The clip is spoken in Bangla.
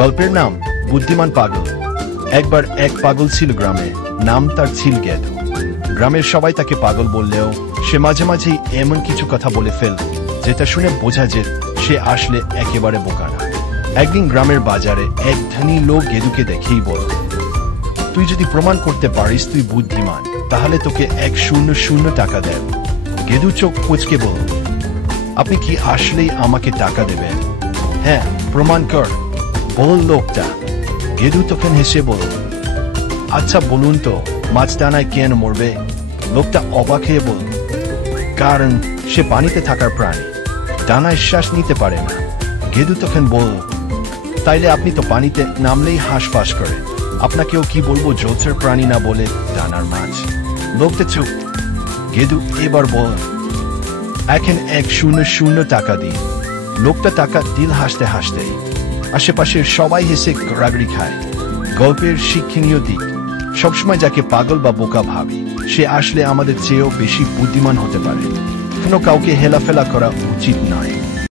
গল্পের নাম বুদ্ধিমান পাগল। একবার এক পাগল ছিল গ্রামে, নাম তার ছিল গেদু। গ্রামের সবাই তাকে পাগল বললেও সে মাঝে মাঝেই এমন কিছু কথা বলে ফেল যেটা শুনে বোঝা যে সে আসলে একেবারে বোকা না। একদিন গ্রামের বাজারে এক ধনী লোক গেদুকে দেখেই বল, তুই যদি প্রমাণ করতে পারিস তুই বুদ্ধিমান, তাহলে তোকে 100 টাকা দেব। গেদু চোখ কুঁচকে বল, আপনি কি আসলেই আমাকে টাকা দেবেন? হ্যাঁ, প্রমাণ কর, বল লোকটা। গেদু তখন হেসে বল, আচ্ছা বলুন তো, মাছ ডানায় কেন মরবে? লোকটা অবাক হয়ে বল, কারণ সে পানিতে থাকার প্রাণী, ডানায় শ্বাস নিতে পারে না। গেদু তখন বল, তাইলে আপনি তো পানিতে নামলেই হাঁসফাঁস করে, আপনাকেও কি বলবো জলচর প্রাণী না বলে ডানার মাছ? লোকটা চুপ। গেদু এবার বল, এখন 100 টাকা দিন। লোকটা টাকা দিল হাসতে হাসতে। আশেপাশের সবাই হেসে গড়াগড়ি খায়। গল্পের শিক্ষণীয় দিক, সবসময় যাকে পাগল বা বোকা ভাবি সে আসলে আমাদের চেয়েও বেশি বুদ্ধিমান হতে পারে। কোনো কাউকে হেলাফেলা করা উচিত নয়।